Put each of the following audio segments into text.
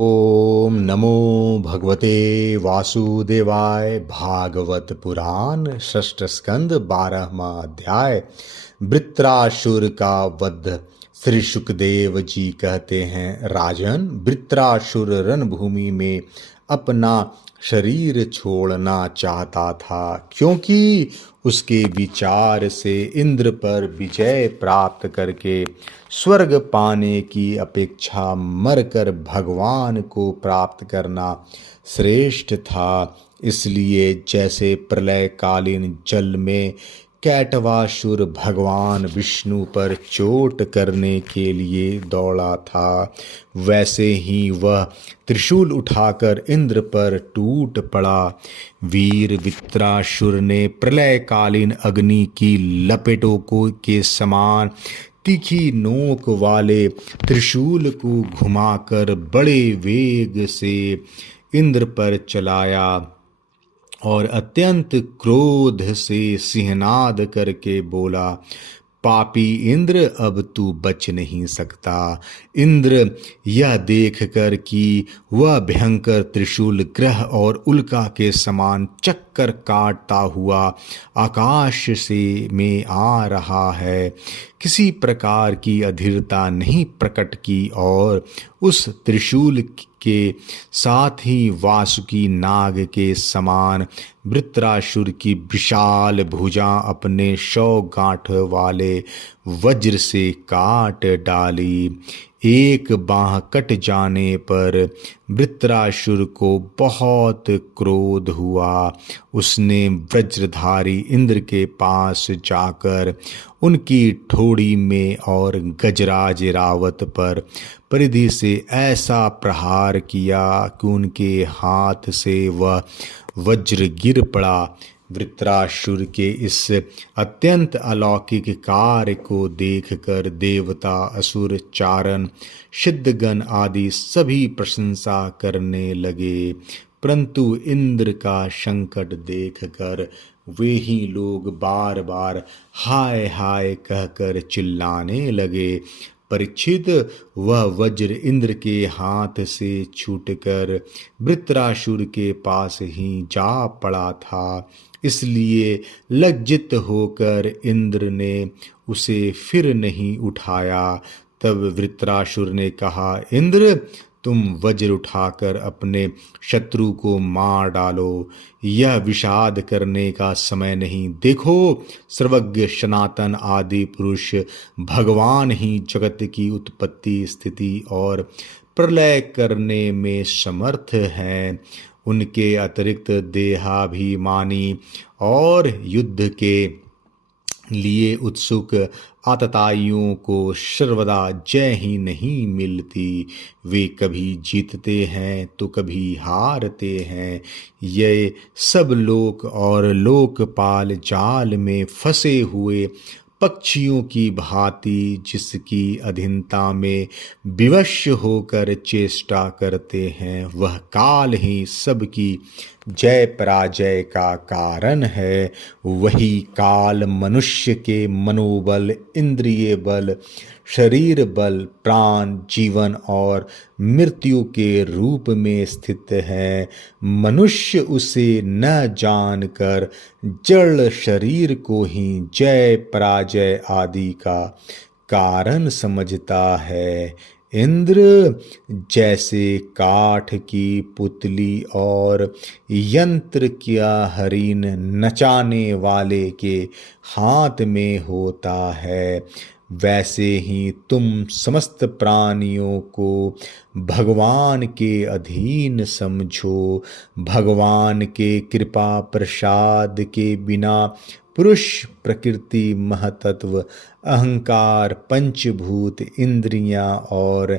ओम नमो भगवते वासुदेवाय। भागवत पुराण षष्ठ स्कंद 12वां अध्याय। वृत्रासुर का वध। श्री सुखदेव जी कहते हैं, राजन, वृत्रासुर रणभूमि में अपना शरीर छोड़ना चाहता था, क्योंकि उसके विचार से इंद्र पर विजय प्राप्त करके स्वर्ग पाने की अपेक्षा मरकर भगवान को प्राप्त करना श्रेष्ठ था। इसलिए जैसे प्रलयकालीन जल में कैटवासुर भगवान विष्णु पर चोट करने के लिए दौड़ा था, वैसे ही वह त्रिशूल उठाकर इंद्र पर टूट पड़ा। वीर वृत्रासुर ने प्रलयकालीन अग्नि की लपेटों को के समान तीखी नोक वाले त्रिशूल को घुमाकर बड़े वेग से इंद्र पर चलाया और अत्यंत क्रोध से सिंहनाद करके बोला, पापी इंद्र, अब तू बच नहीं सकता। इंद्र यह देखकर कि वह भयंकर त्रिशूल ग्रह और उल्का के समान चक्कर काटता हुआ आकाश से में आ रहा है, किसी प्रकार की अधीरता नहीं प्रकट की और उस त्रिशूल के साथ ही वासुकी नाग के समान वृत्रासुर की विशाल भुजा अपने 100 गांठ वाले वज्र से काट डाली। एक बाह कट जाने पर वृत्रासुर को बहुत क्रोध हुआ। उसने वज्रधारी इंद्र के पास जाकर उनकी ठोड़ी में और गजराज रावत पर परिधि से ऐसा प्रहार किया कि उनके हाथ से वह वज्र गिर पड़ा। वृत्रासुर के इस अत्यंत अलौकिक कार्य को देखकर देवता, असुर, चारण, सिद्धगण आदि सभी प्रशंसा करने लगे, परंतु इंद्र का संकट देखकर वे ही लोग बार बार हाय हाय कहकर चिल्लाने लगे। परीक्षित, वह वज्र इंद्र के हाथ से छूटकर वृत्रासुर के पास ही जा पड़ा था, इसलिए लज्जित होकर इंद्र ने उसे फिर नहीं उठाया। तब वृत्रासुर ने कहा, इंद्र, तुम वज्र उठाकर अपने शत्रु को मार डालो, यह विषाद करने का समय नहीं। देखो, सर्वज्ञ सनातन आदि पुरुष भगवान ही जगत की उत्पत्ति, स्थिति और प्रलय करने में समर्थ हैं। उनके अतिरिक्त देहाभिमानी और युद्ध के लिए उत्सुक आतताइयों को सर्वदा जय ही नहीं मिलती। वे कभी जीतते हैं तो कभी हारते हैं। ये सब लोक और लोकपाल जाल में फंसे हुए पक्षियों की भांति जिसकी अधीनता में विवश होकर चेष्टा करते हैं, वह काल ही सबकी जय पराजय का कारण है। वही काल मनुष्य के मनोबल, इंद्रिय बल, शरीर बल, प्राण, जीवन और मृत्यु के रूप में स्थित है। मनुष्य उसे न जानकर जड़ शरीर को ही जय पराजय आदि का कारण समझता है। इंद्र जैसे काठ की पुतली और यंत्र क्या हरिन नचाने वाले के हाथ में होता है, वैसे ही तुम समस्त प्राणियों को भगवान के अधीन समझो। भगवान के कृपा प्रसाद के बिना पुरुष, प्रकृति, महतत्व, अहंकार, पंचभूत, इंद्रियां और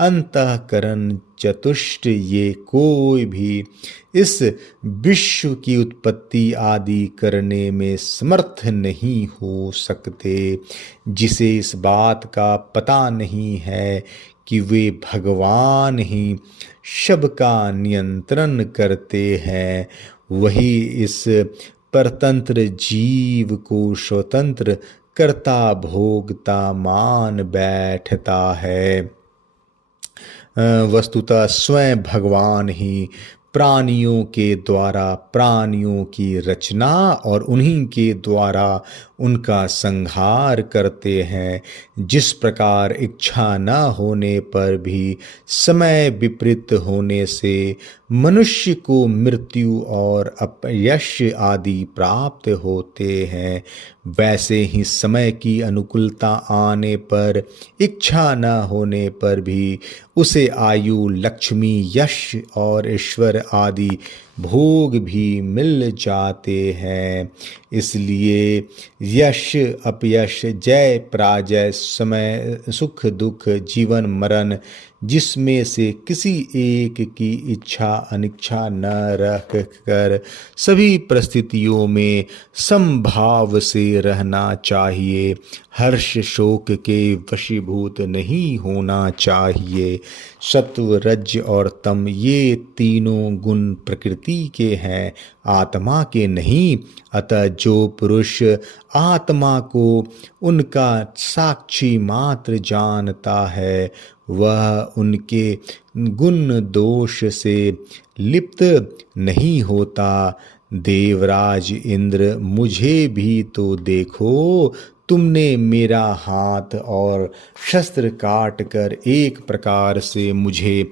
अंतःकरण चतुष्ट, ये कोई भी इस विश्व की उत्पत्ति आदि करने में समर्थ नहीं हो सकते। जिसे इस बात का पता नहीं है कि वे भगवान ही सबका नियंत्रण करते हैं, वही इस परतंत्र जीव को स्वतंत्र कर्ता भोगता मान बैठता है। वस्तुतः स्वयं भगवान ही प्राणियों के द्वारा प्राणियों की रचना और उन्हीं के द्वारा उनका संहार करते हैं। जिस प्रकार इच्छा न होने पर भी समय विपरीत होने से मनुष्य को मृत्यु और अपयश आदि प्राप्त होते हैं, वैसे ही समय की अनुकूलता आने पर इच्छा न होने पर भी उसे आयु, लक्ष्मी, यश और ईश्वर आदि भोग भी मिल जाते हैं। इसलिए यश अपयश, जय पराजय, समय सुख दुख, जीवन मरण, जिसमें से किसी एक की इच्छा अनिच्छा न रख कर सभी परिस्थितियों में समभाव से रहना चाहिए। हर्ष शोक के वशीभूत नहीं होना चाहिए। सत्व, रज और तम ये तीनों गुण प्रकृति के हैं, आत्मा के नहीं। अतः जो पुरुष आत्मा को उनका साक्षी मात्र जानता है, वह उनके गुण दोष से लिप्त नहीं होता। देवराज इंद्र, मुझे भी तो देखो, तुमने मेरा हाथ और शस्त्र काट कर एक प्रकार से मुझे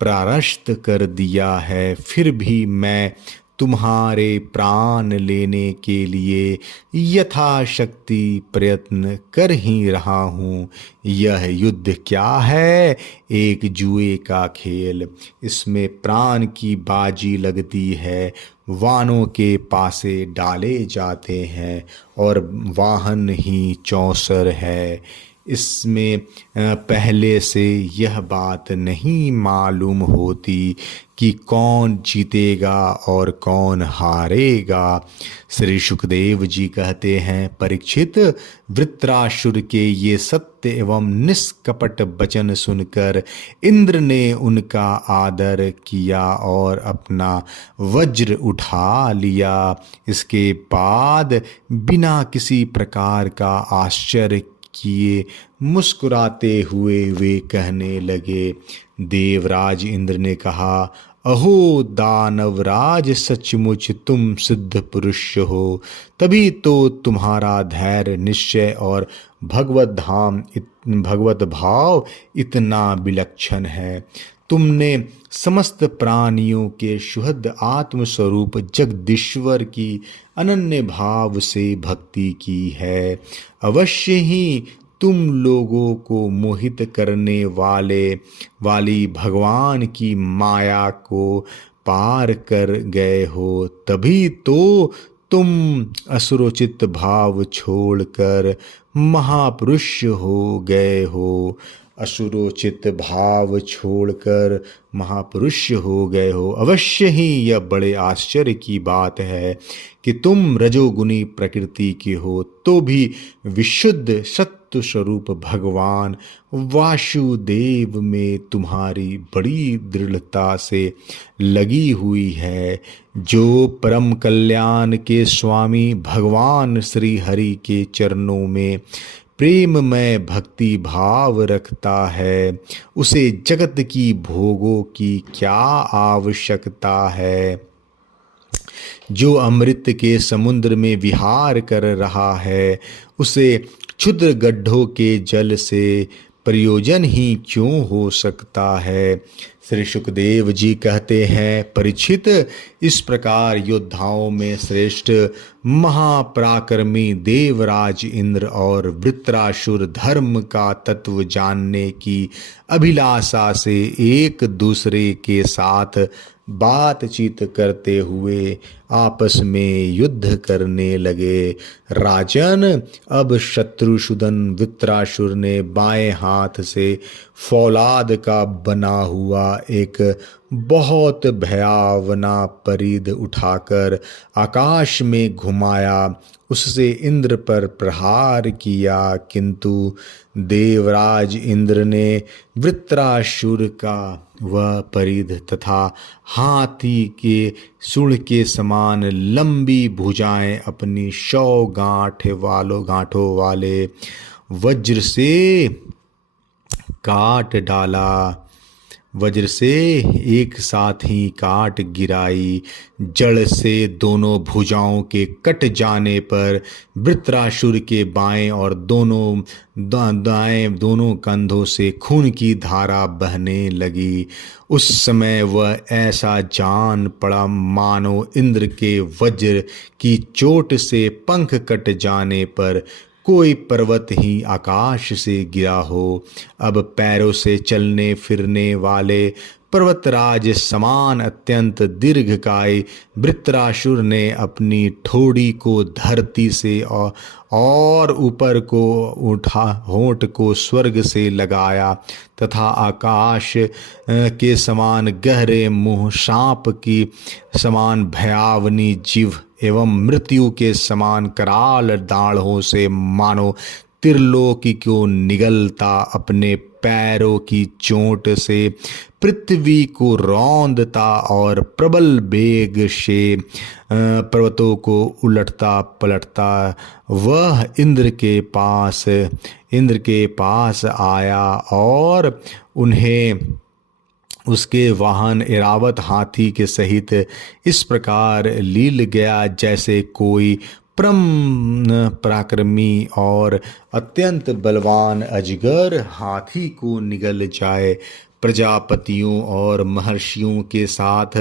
परास्त कर दिया है, फिर भी मैं तुम्हारे प्राण लेने के लिए यथाशक्ति प्रयत्न कर ही रहा हूँ। यह युद्ध क्या है? एक जुए का खेल। इसमें प्राण की बाजी लगती है, वानों के पासे डाले जाते हैं और वाहन ही चौसर है। इसमें पहले से यह बात नहीं मालूम होती कि कौन जीतेगा और कौन हारेगा। श्री सुखदेव जी कहते हैं, परीक्षित, वृत्रासुर के ये सत्य एवं निष्कपट वचन सुनकर इंद्र ने उनका आदर किया और अपना वज्र उठा लिया। इसके बाद बिना किसी प्रकार का आश्चर्य किए मुस्कुराते हुए वे कहने लगे। देवराज इंद्र ने कहा, अहो दानवराज, सचमुच तुम सिद्ध पुरुष हो, तभी तो तुम्हारा धैर्य, निश्चय और भगवत भाव इतना विलक्षण है। तुमने समस्त प्राणियों के शुद्ध आत्मस्वरूप जगदीश्वर की अनन्य भाव से भक्ति की है। अवश्य ही तुम लोगों को मोहित करने वाली भगवान की माया को पार कर गए हो, तभी तो तुम असुरोचित भाव छोड़कर महापुरुष हो गए हो। असुरोचित भाव छोड़कर महापुरुष हो गए हो। अवश्य ही यह बड़े आश्चर्य की बात है कि तुम रजोगुनी प्रकृति के हो तो भी विशुद्ध सत्व स्वरूप भगवान वासुदेव में तुम्हारी बड़ी दृढ़ता से लगी हुई है। जो परम कल्याण के स्वामी भगवान श्री हरि के चरणों में प्रेम में भक्ति भाव रखता है, उसे जगत की भोगों की क्या आवश्यकता है। जो अमृत के समुद्र में विहार कर रहा है, उसे क्षुद्र गड्ढों के जल से प्रयोजन ही क्यों हो सकता है। श्री सुखदेव जी कहते हैं, परीक्षित, इस प्रकार योद्धाओं में श्रेष्ठ महापराक्रमी देवराज इंद्र और वृत्रासुर धर्म का तत्व जानने की अभिलाषा से एक दूसरे के साथ बातचीत करते हुए आपस में युद्ध करने लगे। राजन, अब शत्रुसूदन वृत्रासुर ने बाएं हाथ से फौलाद का बना हुआ एक बहुत भयावना परिध उठाकर आकाश में घुमाया, उससे इंद्र पर प्रहार किया, किंतु देवराज इंद्र ने वृत्रासुर का वह परिध तथा हाथी के सूंड के समान लंबी भुजाएं अपनी 100 गांठों वाले वज्र से काट डाला। वज्र से एक साथ ही काट गिराई। जड़ से दोनों भुजाओं के कट जाने पर वृत्रासुर के बाएं और दाएं दोनों कंधों से खून की धारा बहने लगी। उस समय वह ऐसा जान पड़ा मानो इंद्र के वज्र की चोट से पंख कट जाने पर कोई पर्वत ही आकाश से गिरा हो। अब पैरों से चलने फिरने वाले पर्वतराज समान अत्यंत दीर्घकाय वृत्रासुर ने अपनी ठोड़ी को धरती से और ऊपर को उठा होंठ को स्वर्ग से लगाया तथा आकाश के समान गहरे मुंह, सांप की समान भयावनी जीव एवं मृत्यु के समान कराल दाढ़ों से मानो त्रिलोकी को निगलता अपने पैरों की चोट से पृथ्वी को रौंदता और प्रबल वेग से पर्वतों को उलटता पलटता वह इंद्र के पास आया और उन्हें उसके वाहन ऐरावत हाथी के सहित इस प्रकार लील गया जैसे कोई परम पराक्रमी और अत्यंत बलवान अजगर हाथी को निगल जाए। प्रजापतियों और महर्षियों के साथ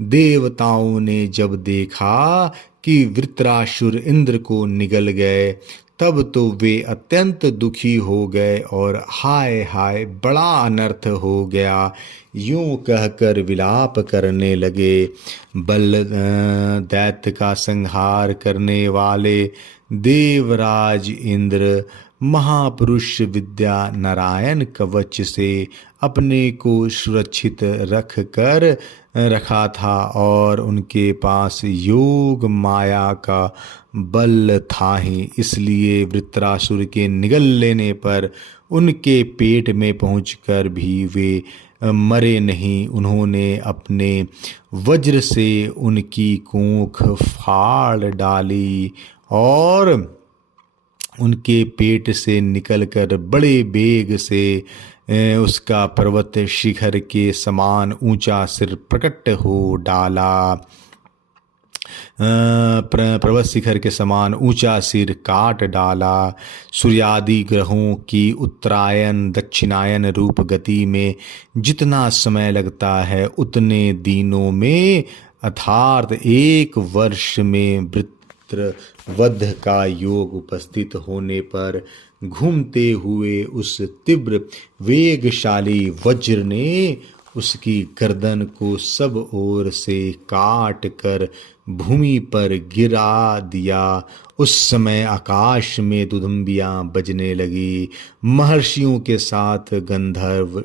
देवताओं ने जब देखा कि वृत्रासुर इंद्र को निगल गए तब तो वे अत्यंत दुखी हो गए और हाय हाय बड़ा अनर्थ हो गया यूं कहकर विलाप करने लगे। बल दैत्य का संहार करने वाले देवराज इंद्र महापुरुष विद्या नारायण कवच से अपने को सुरक्षित रखा था और उनके पास योग माया का बल था ही, इसलिए वृत्रासुर के निगल लेने पर उनके पेट में पहुंचकर भी वे मरे नहीं। उन्होंने अपने वज्र से उनकी कोख फाड़ डाली और उनके पेट से निकलकर बड़े वेग से उसका पर्वत शिखर के समान ऊंचा सिर प्रकट हो डाला। पर्वत शिखर के समान ऊंचा सिर काट डाला। सूर्यादि ग्रहों की उत्तरायण दक्षिणायन रूप गति में जितना समय लगता है उतने दिनों में अर्थात 1 वर्ष में वृत्रवध का योग उपस्थित होने पर घूमते हुए उस तीव्र वेगशाली वज्र ने उसकी गर्दन को सब ओर से काट कर भूमि पर गिरा दिया। उस समय आकाश में दुदुम्बियां बजने लगी। महर्षियों के साथ गंधर्व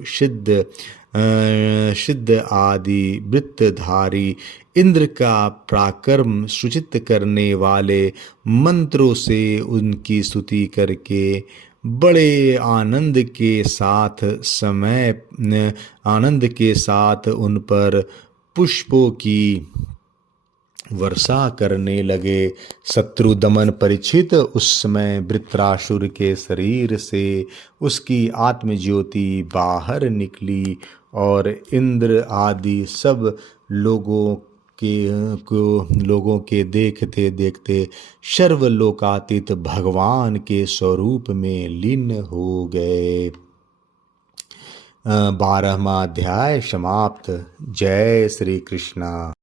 सिद्ध आदि वृत्तधारी इंद्र का पराक्रम सूचित करने वाले मंत्रों से उनकी स्तुति करके बड़े आनंद के साथ उन पर पुष्पों की वर्षा करने लगे। शत्रु दमन परीक्षित उस समय वृत्रासुर के शरीर से उसकी आत्मज्योति बाहर निकली और इंद्र आदि सब लोगों के देखते देखते सर्वलोकातीत भगवान के स्वरूप में लीन हो गए। 12वां अध्याय समाप्त। जय श्री कृष्णा।